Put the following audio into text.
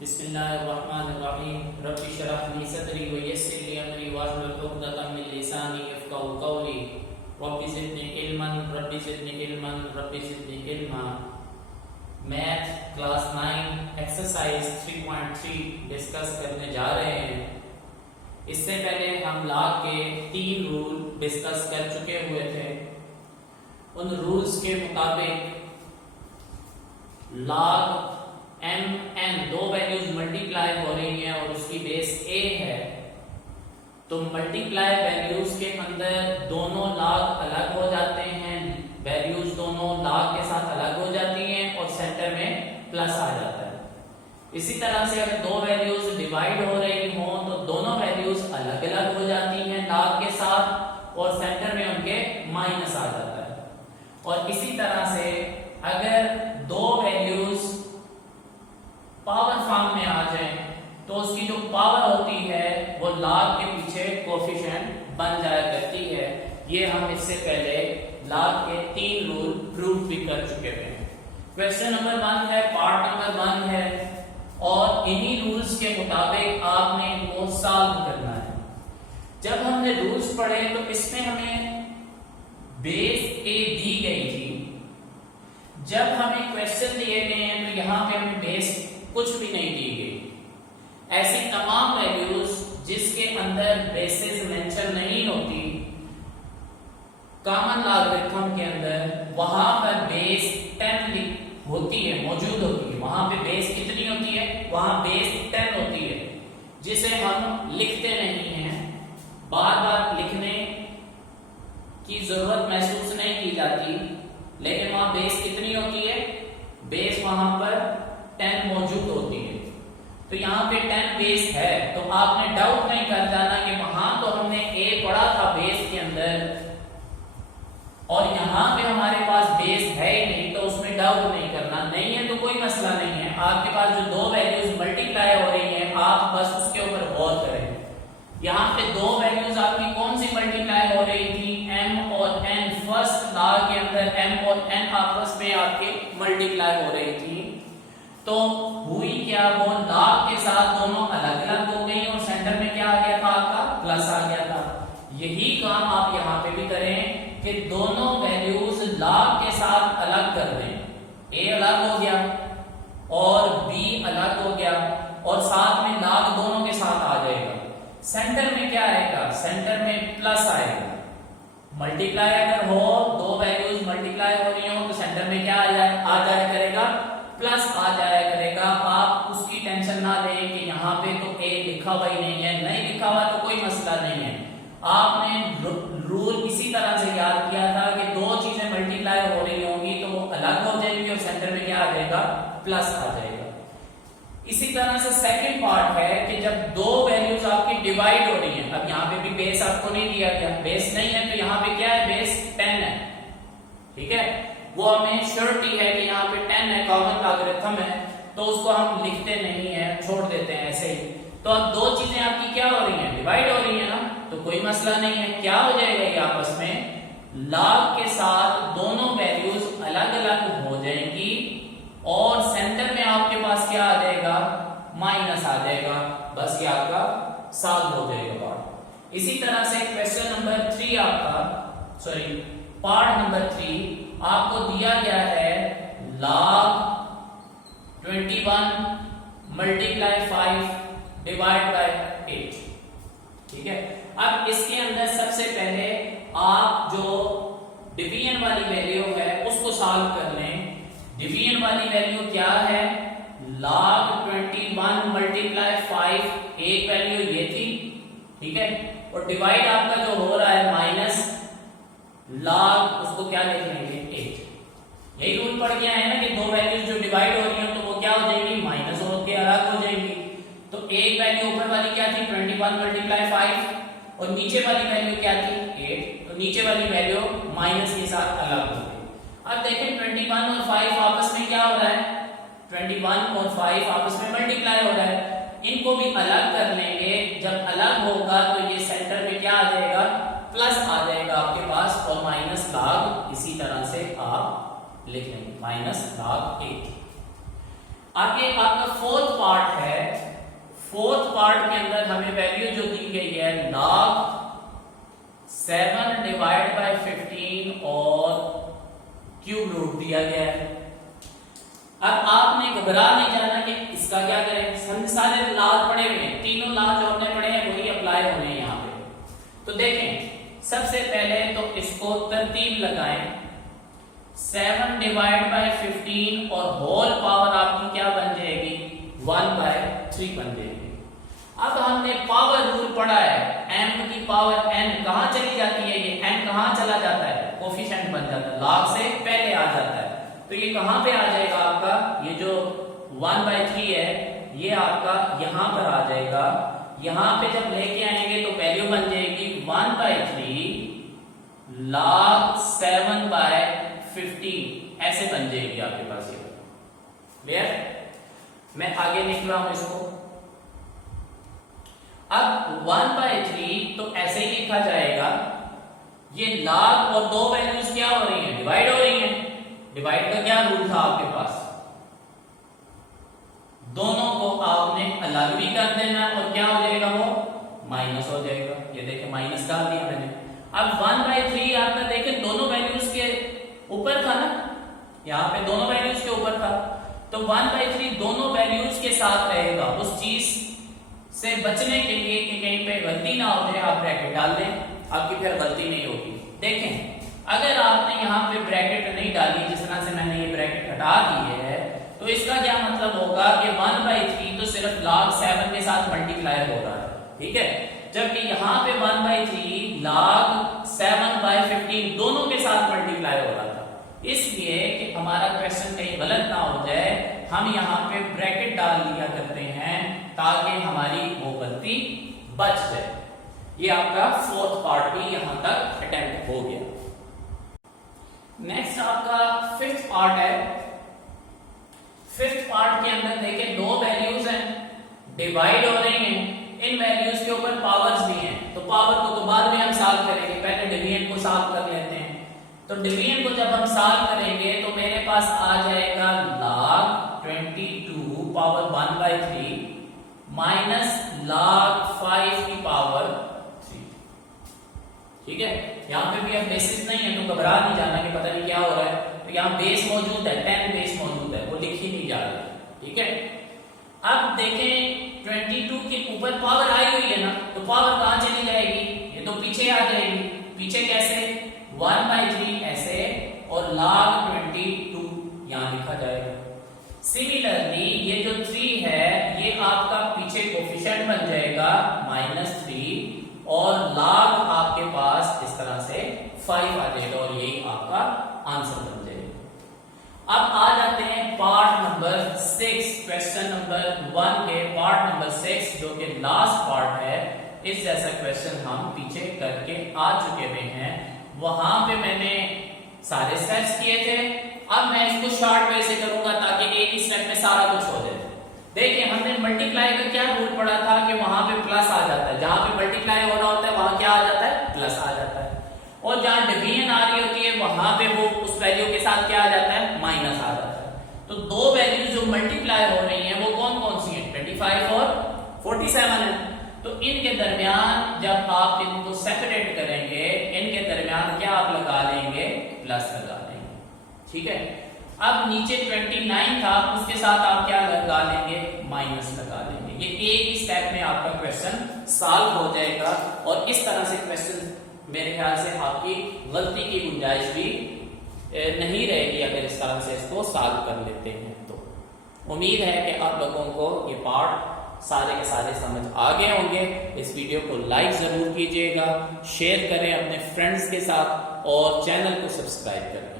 बिस्मिल्लाहिर्रहमानिर्रहीम रब्बि शरह ली सदरी व यस्सिर ली अमरी वाहलुल उक़दतम मिन लिसानी यफ़क़हू क़ौली rabbi ज़िदनी इल्मन rabbi ज़िदनी इल्मन rabbi ज़िदनी इल्मा। Math class 9 exercise 3.3 discuss करने जा रहे हैं। इससे पहले हम लॉग के 3 रूल डिस्कस कर चुके हुए थे। उन रूल्स के मुताबिक लॉग mn दो वैल्यूज मल्टीप्लाई हो रही हैं और उसकी बेस a है, तो मल्टीप्लाई वैल्यूज के अंदर दोनों लॉग अलग हो जाते हैं, वैल्यूज दोनों लॉग के साथ अलग हो जाती हैं और सेंटर में प्लस आ जाता है। इसी तरह से अगर दो वैल्यूज डिवाइड हो रही हो तो दोनों वैल्यूज अलग अलग हो जाती हैं लॉग के साथ और सेंटर में उनके माइनस आ जाता है। और इसी तरह से अगर दो वैल्यूज पावर फॉर्म में आ जाए तो उसकी जो पावर होती है वो लॉग के पीछे कोफिशिएंट बन जाया करती है। ये हम इससे पहले लॉग के 3 रूल प्रूव भी कर चुके थे। क्वेश्चन नंबर 1 है, पार्ट नंबर 1 है और इन्हीं रूल्स के मुताबिक आपने इनको सॉल्व करना है। जब हमने रूल्स पढ़े तो इसमें हमें बेस a दी गई थी। जब हमें क्वेश्चन दिए गए हैं तो यहाँ पे हमें बेस कुछ भी नहीं दी गई। ऐसी तमाम वैल्यूज जिसके अंदर बेसिस मेंशन नहीं होती कॉमन लॉगरिथम के अंदर, वहां पर बेस 10 होती है, मौजूद होती है। वहां पे बेस कितनी होती है? वहां बेस 10 होती है, जिसे हम लिखते नहीं हैं। बार बार लिखने की जरूरत महसूस नहीं की जाती, लेकिन वहां बेस कितनी होती है? बेस वहां पर 10 मौजूद होती है। तो यहाँ पे 10 बेस है, तो आपने डाउट नहीं कर जाना कि वहां तो हमने a पढ़ा था बेस के अंदर और यहाँ पे हमारे पास बेस है ही नहीं, तो उसमें डाउट नहीं करना। नहीं है तो कोई मसला नहीं है। आपके पास जो दो वैल्यूज मल्टीप्लाई हो रही हैं, आप बस उसके ऊपर गौर करें। यहाँ पे दो वैल्यूज आपकी कौन सी मल्टीप्लाई हो रही थी? m और n। फर्स्ट लॉग के अंदर m और n आपस में आपके मल्टीप्लाई हो रही थी। तो हुई क्या? वो लॉग के साथ दोनों अलग अलग हो गई और सेंटर में क्या आ गया था? आपका प्लस आ गया था। यही काम आप यहाँ पे भी करें कि दोनों वैल्यूज लॉग के साथ अलग कर दें। a अलग हो गया और b अलग हो गया और साथ में लॉग दोनों के साथ आ जाएगा। सेंटर में क्या आएगा? सेंटर में प्लस आएगा। मल्टीप्लाई अगर हो, दो वैल्यूज मल्टीप्लाई हो रही हो तो सेंटर में क्या आ जाया करेगा? प्लस आ जाया करेगा। आप उसकी टेंशन ना लें कि यहाँ पे तो a लिखा हुआ ही नहीं है। नहीं लिखा हुआ तो कोई मसला नहीं है। आपने रूल इसी तरह से याद किया था कि दो चीजें मल्टीप्लाई हो रही होंगी तो वो अलग हो जाएंगी और सेंटर में क्या आ जाएगा? प्लस आ जाएगा। इसी तरह से सेकंड पार्ट है कि जब दो वैल्यूज आपकी डिवाइड हो रही हैं, अब यहाँ पे भी बेस आपको नहीं दिया गया, बेस नहीं है, तो यहाँ पे क्या है? बेस 10 है। ठीक है, वो हमें श्योरिटी है कि यहाँ पे 10 है, कॉमन लॉगरिथम है, तो उसको हम लिखते नहीं है, छोड़ देते हैं ऐसे ही। तो अब दो चीजें आपकी क्या हो रही हैं? डिवाइड हो रही है ना, तो कोई मसला नहीं है। क्या हो जाएगा ये आपस में? लॉग के साथ दोनों वैल्यूज अलग अलग हो जाएंगी और सेंटर में आपके पास क्या आ जाएगा? माइनस आ जाएगा। बस ये आपका सॉल्व हो जाएगा पार्ट। इसी तरह से क्वेश्चन नंबर 3 आपका, सॉरी पार्ट नंबर 3 आपको दिया गया है log 21 मल्टीप्लाई 5 डिवाइड बाय 8। ठीक है, अब इसके अंदर सबसे पहले आप जो डिवीजन वाली वैल्यू है उसको सॉल्व कर लें। डिवीजन वाली वैल्यू क्या है? log 21 मल्टीप्लाई 5, एक वैल्यू ये थी। ठीक है, और डिवाइड आपका जो हो रहा है माइनस log, उसको क्या लिख लेंगे? 8। यही रूल पड़ गया है ना कि दो वैल्यूज जो डिवाइड हो रही हैं तो वो क्या हो जाएंगी? माइनस होकर अलग हो जाएंगी। तो एक वैल्यू ऊपर वाली क्या थी? 21 मल्टीप्लाई 5 और नीचे वाली वैल्यू क्या थी? 8। तो नीचे वाली वैल्यू माइनस के साथ अलग हो गई। अब देखें 21 और 5 आपस में क्या हो रहा है? 21 और 5 आपस में मल्टीप्लाई हो रहा है। इनको भी अलग कर लेंगे। जब अलग होगा तो ये सेंटर में क्या आ जाएगा? प्लस आ जाएगा आपके पास और माइनस लॉग इसी तरह से आप लिख लेंगे, माइनस लॉग 8। आगे आपका फोर्थ पार्ट है फोर्थ पार्ट के अंदर हमें वैल्यू जो दी गई है log 7 डिवाइड बाय 15 और क्यूब रूट दिया गया है। अब आपने घबरा नहीं जाना कि इसका क्या करें, हम सारे लाज पड़े हुए हैं, तीनों लाज जो हमने पढ़े हैं वही अप्लाई होने हैं यहाँ पे। तो देखें सबसे पहले तो इसको तरतीब लगाएं, 7 डिवाइड बाय 15 और होल पावर आपकी क्या बन जाएगी 1/3 बन जाएगी। अब हमने पावर रूल पढ़ा है, m की पावर n कहां चली जाती है, ये n कहां चला जाता है, कोफिशिएंट बन जाता है, log से पहले आ जाता है। तो ये कहां पे आ जाएगा आपका, ये जो 1/3 है ये आपका यहां पर आ जाएगा। यहां पे जब लेके आएंगे तो वैल्यू बन जाएगी 1/3 log 7/15 ऐसे बन जाएगी आपके पास। ये क्लियर, मैं आगे लिख रहा हूं इसको। अब 1/3 तो ऐसे ही लिखा जाएगा, ये log और दो वैल्यूज क्या हो रही हैं, डिवाइड हो रही हैं। डिवाइड का क्या रूल था आपके पास, दोनों को आपने अलग भी कर देना और क्या हो जाएगा वो माइनस हो जाएगा। ये देखें माइनस डाल दिया मैंने। अब 1/3 आपका देखें दोनों वैल्यूज के ऊपर था ना, यहाँ पे दोनों वैल्यूज के ऊपर था, तो 1/3 दोनों वैल्यूज के साथ रहेगा। उस चीज से बचने के लिए कि कहीं पे गलती ना हो जाए आप ब्रैकेट डाल दें, आपकी फिर गलती नहीं होगी। देखें अगर आपने यहाँ पे ब्रैकेट नहीं डाली, जिस तरह से मैंने ये ब्रैकेट हटा दी है, तो इसका क्या मतलब होगा कि 1/3 तो सिर्फ log 7 के साथ मल्टीप्लाई हो रहा है, ठीक है, जबकि यहाँ पे 1/3 log 7/15 दोनों के साथ मल्टीप्लाई हो रहा था। इसलिए कि हमारा क्वेश्चन कहीं गलत ना हो जाए, हम यहाँ पे ब्रैकेट डाल लिया करते हैं ताकि हमारी वो गलती बच जाए। ये आपका फोर्थ पार्ट भी यहां तक अटेम्प्ट हो गया। नेक्स्ट आपका फिफ्थ पार्ट है। फिफ्थ पार्ट के अंदर देखें दो वैल्यूज हैं, डिवाइड हो रही हैं, इन वैल्यूज के ऊपर पावर्स भी हैं। तो पावर को तो बाद में हम सॉल्व करेंगे, पहले डिवीजन को सॉल्व कर लेते हैं। तो डिवीजन को जब हम सॉल्व करेंगे तो मेरे पास आ जाएगा log 22 पावर 1/3 माइनस log 5 की पावर 3। ठीक है, यहाँ पे भी अब बेसिस नहीं है तो घबरा नहीं जाना कि पता नहीं क्या हो रहा है। तो यहाँ बेस मौजूद है, 10 बेस मौजूद है, वो लिख ही नहीं जा रहा है। ठीक है, अब देखें 22 के ऊपर पावर आई हुई है ना, तो पावर कहां चली जाएगी, ये तो पीछे आ जाएगी। पीछे कैसे, 1/3 ऐसे और log 22 यहां लिखा जाएगा। सिमिलरली ये जो 3 है ये आपका पीछे कोफिशिएंट बन जाएगा -3 और log आपके पास इस तरह से 5 आ जाएगा और यही आपका आंसर बन जाएगा। अब आ जाते हैं पार्ट नंबर 6, क्वेश्चन नंबर 1 के पार्ट नंबर 6 जो कि लास्ट पार्ट है। इस जैसा क्वेश्चन हम पीछे करके आ चुके हुए हैं, वहां पे मैंने सारे स्टेप्स किए थे। अब मैं इसको शॉर्ट वे से करूंगा ताकि एक ही स्टेप में सारा कुछ हो जाए। देखिए हमने मल्टीप्लाई का क्या रूल पढ़ा था कि वहां पे प्लस आ जाता है, जहां पे मल्टीप्लाई हो रहा होता है वहां क्या आ जाता है, प्लस आ जाता है, और जहां डिवीजन आ रही होती है वहां पे वो उस वैल्यू के साथ क्या आ जाता है, माइनस आ जाता है। तो दो वैल्यूज जो मल्टीप्लाई हो रही हैं वो कौन कौन सी हैं, 25 और 47 है। तो इनके दरमियान जब आप इनको सेपरेट करेंगे, इनके दरमियान क्या आप लगा लेंगे, प्लस लगा लेंगे। ठीक है, अब नीचे 29 था, उसके साथ आप क्या लगा लेंगे, माइनस लगा लेंगे। ये एक ही स्टेप में आपका क्वेश्चन सॉल्व हो जाएगा और इस तरह से क्वेश्चन मेरे ख्याल से आपकी गलती की गुंजाइश भी नहीं रहेगी अगर इस तरह से इसको सॉल्व कर लेते हैं। तो उम्मीद है कि आप लोगों को ये पार्ट सारे के सारे समझ आ गए होंगे। इस वीडियो को लाइक जरूर कीजिएगा, शेयर करें अपने फ्रेंड्स के साथ और चैनल को सब्सक्राइब करें।